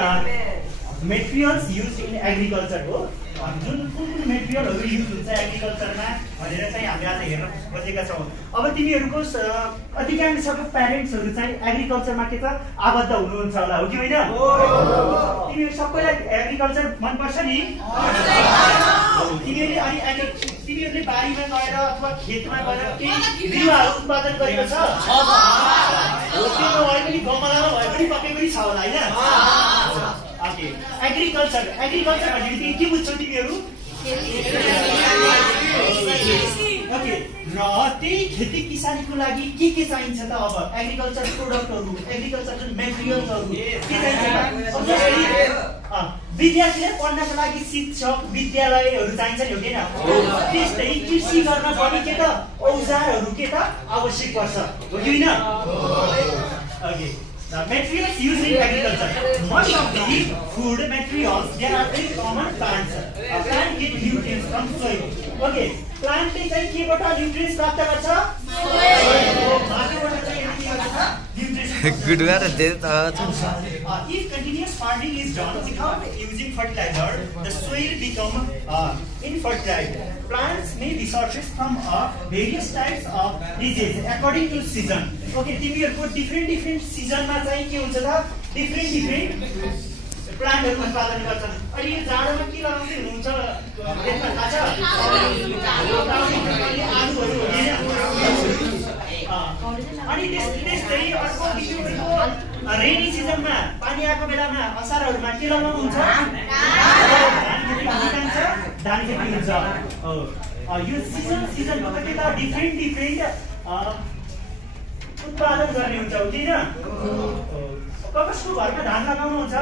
Materials used in agriculture हो जुन कुन मेटेरियलहरु युज हुन्छ एग्रिकल्चरमा भनेर चाहिँ हामीले आज हेर्न खोजेका छौं। अब तिमीहरुको अधिकांशको प्यारेन्ट्सहरु चाहिँ एग्रिकल्चरमा के त आबद्ध हुनुहुन्छ होला हो कि हैन? तिमीहरु सबैलाई एग्रिकल्चर मन पर्छ नि? तिमीहरुले अनि तिमीहरुले बारीमा गएर अथवा खेतमा गएर केही बिरुवाहरु उत्पादन गरेको छ? हो त्यो भए पनि गमलामा भए पनि पक्कै पनि छ होला हैन? ओके एग्रिकल्चर भनेको के बुझ्छौ तिमीहरु? ओके र त्यही खेती किसानीको लागि के चाहिन्छ त? अब एग्रिकल्चर प्रोडक्टहरु एग्रिकल्चरल मेटेरियल्सहरु के चाहिन्छ? विद्यार्थीले पढ्नको लागि शिक्षक विद्यालयहरु चाहिन्छ नि हो किन? त्यस्तै कृषि गर्न पनि के त औजारहरु के त आवश्यक पर्छ हो कि हैन? Okay the materials used in agriculture, most of the food materials there are very common plants. A plant get nutrients from soil. Okay, plant ले चाहिँ केबाट nutrients प्राप्त गर्छ? माटोबाट चाहिँ nutrients. Good work, If continuous farming is done without using fertilizer, the soil become infertile. Plants may be suffered from various types of disease according to season. Okay, तिमीहरुको different season मा चाहिँ के हुन्छ त? different प्लान्टहरु उत्पादन गर्छन्। अनि यो जाडोमा के लगाउँदै हुनुहुन्छ? देख्न थाहा छ? आलुहरु हैन? अनि त्यस्तै अर्को तिमीहरुको रेनी सिजनमा पानी आएको बेलामा असारहरुमा के लगाउनुहुन्छ? धान खेती हुन्छ। यो सिजनको के त different उत्पादन गर्ने हुन्छ हो कि हैन? कसको घरमा धान लगाउनुहुन्छ?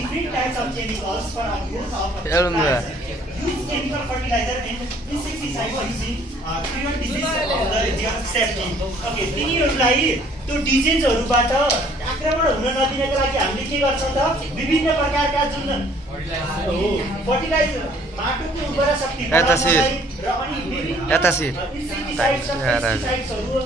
different types of chemicals for our use of use chemical fertilizer and insecticide using prevent disease of the safety. Okay, तिनीहरुलाई त्यो डिजिजहरुबाट आक्रमण हुन नदिनको लागि हामीले के गर्छौं त? विभिन्न प्रकारका जुन फर्टिलाइजर माटोको उर्वरा शक्ति बढाउनलाई र अनि विभिन्न इन्सेक्टिसाइड्सहरु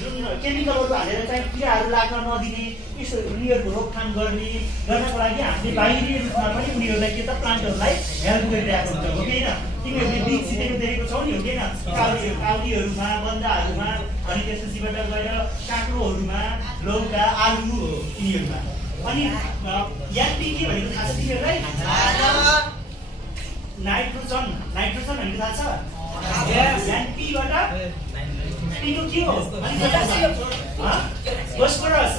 जुन केमिकलहरु हालेर चाहिँ कीराहरु लाग्न नदिने उनीहरुको रोकथाम गर्नको लागि हामीले बाहिरी रूपमा पनि उनीहरुलाई के त प्लान्टहरुलाई हेल्प गरिरहेको हुन्छ हो कि हैन? तिमीहरुले बीज छिटेको देखेको छौ नि हो कि हैन? काउलीहरुमा बन्दाहरुमा अनि त्यसैबाट गएर काँक्रोहरुमा लौका आलु हो तिनीहरुमा। अनि एनपीके भनेको थाहा छ तिमीहरुलाई? नाइट्रोजन भनेको थाहा छ? एनपीबाट तिम्रो के हो? फोस्फरस।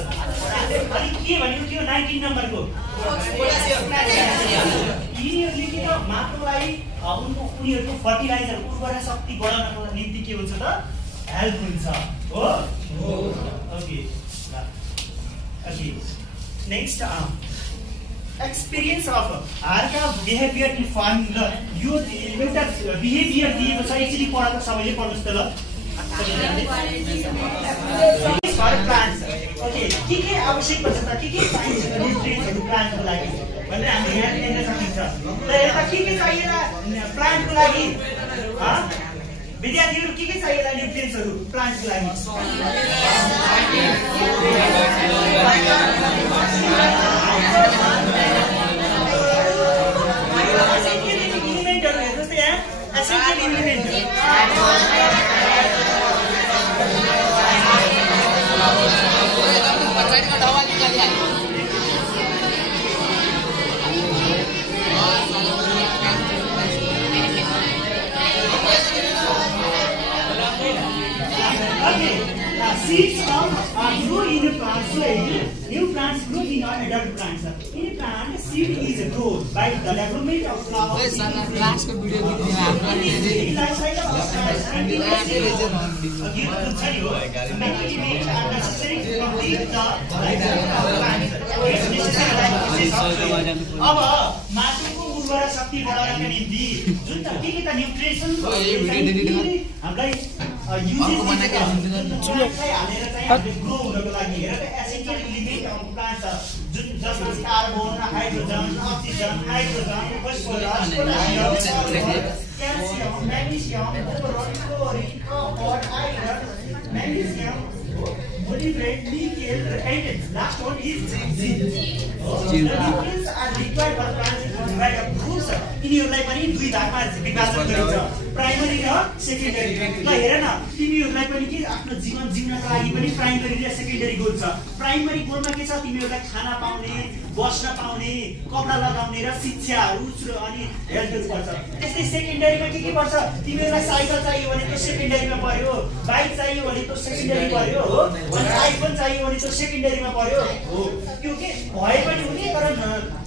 अनि के भनेको थियो 19 नम्बरको? यिनीहरुले के त माटोलाई उनीहरुको फर्टिलाइजर उर्वरा शक्ति बढाउनको निम्ति के हुन्छ त? हेल्प हुन्छ हो? ओके नेक्स्ट एक्सपीरियंस अफ हारका बिहेभियर इन फार्मिङ। ल यो एउटा बिहेभियर दिएको छ एकचोटी पढाएको सबैले पढ्नुस् त ल। प्लान्ट्स ओके के आवश्यक पर्छ त? के चाहिन्छ न्यूट्रिएन्ट्सहरु प्लान्टको लागि भनेर हामीले यहाँ हेर्न सकिन्छ। र एउटा के चाहिएला प्लान्टको लागि? विद्यार्थीहरु के चाहिएला न्यूट्रिएन्ट्सहरु प्लान्टको लागि? एलिमेन्टहरु जस्तै यहाँ essential element seeds grow in a plant soil. New plants grow in adult plants. In a plant, seed is grown by the development of flowers. In the life cycle of plants, are necessary to complete the life cycle of plants. अब माटोको उर्वरा शक्ति बढाउनका निम्ति जुन त के त न्यूट्रिसन हामीलाई युजेस हालेर चाहिँ हामीले ग्रो हुनको लागि हेर त एसेन्शियल एलिमेन्ट अफ प्लान्ट्स जुन जसमा carbon, hydrogen, oxygen, hydrogen, phosphorus, potassium, calcium, magnesium, boron, chlorine, copper, iron, magnesium, molybdenum, nickel, and last one is zinc. The nutrients are required for plants to provide a fruits. यिनीहरूलाई पनि दुई भागमा विभाजन गरिन्छ, primary र secondary. ल हेर न, तिमीहरूलाई पनि के आफ्नो जीवन जिउनका लागि पनि प्राइमरी र सेकेन्डरी गोल छ। प्राइमरी गोलमा के छ, तिमीहरूलाई खाना पाउने, बस्न पाउने, कपडा लगाउने र शिक्षाहरू अनि हेल्थ पर्छ। त्यस्तै सेकेन्डरीमा के पर्छ, तिमीहरूलाई साइकल चाहियो भने त्यो सेकेन्डरीमा पर्यो, बाइक चाहियो भने त्यो सेकेन्डरी पर्यो हो, अनि आइफोन चाहियो भने त्यो सेकेन्डरीमा पर्यो हो। त्यो के भए पनि हुने तर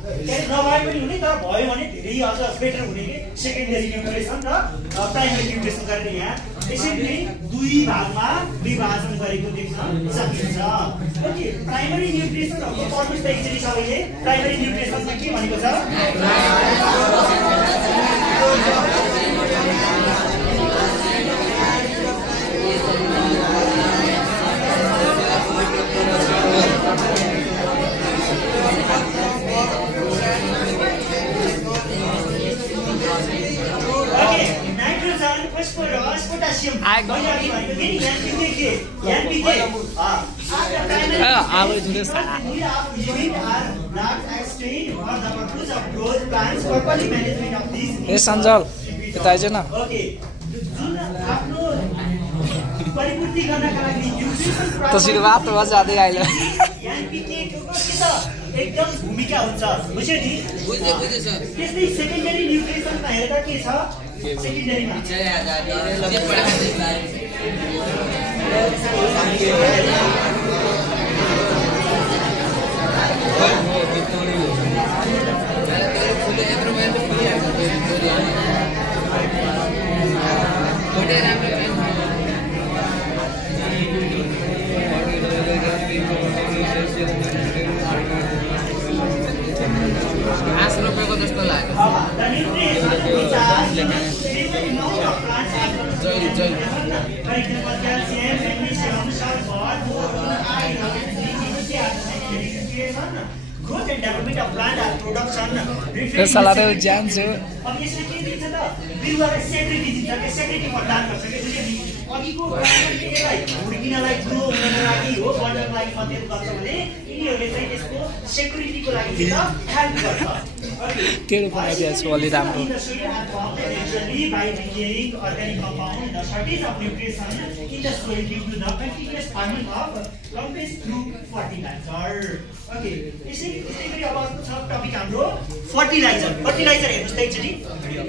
नभए पनि हुने, तर भयो भने धेरै अझ बेटर हुने के सेकेन्डरी न्युट्रिसन र प्राइमरी न्युट्रिसन गरेर यहाँ यसरी दुई भागमा विभाजन गरेको देख्न सकिन्छ। ओके, प्राइमरी न्युट्रिसन पढ्नुस् त एकचोटि सबैले। प्राइमरी न्युट्रिसनमा के भनेको छ? सञ्जल यता आइज न। तस्बिर बात त जाँदै आइल एकदम भूमिका हुन्छ, बुझ्यो नि? त्यस्तै सेकेन्डरी न्युट्रिसनमा हेर्दा के छ, सेकेन्डरीमा growth and development of plant production. सालाले जान्छ। अब यसले के दिन्छ त, बिरुवालाई सेक्युरिटी दिन्छ के, सेक्युरिटी प्रदान गर्छ के। अघिको यसलाई हुर्किनलाई ग्रो हुनको लागि हो, बढ्नको लागि मद्दत गर्छ भने यिनीहरूले चाहिँ यसको सेक्युरिटीको लागि चाहिँ हेल्प गर्छ। तेरो आइडिया छ अलि राम्रो। By decaying organic compound, the shortage of nutrition in the soil due to the continuous farming of complex through fertilizer. Okay, यसै गरी अब अर्को छ टपिक हाम्रो फर्टिलाइजर। फर्टिलाइजर हेर्नुस् त एकचोटि।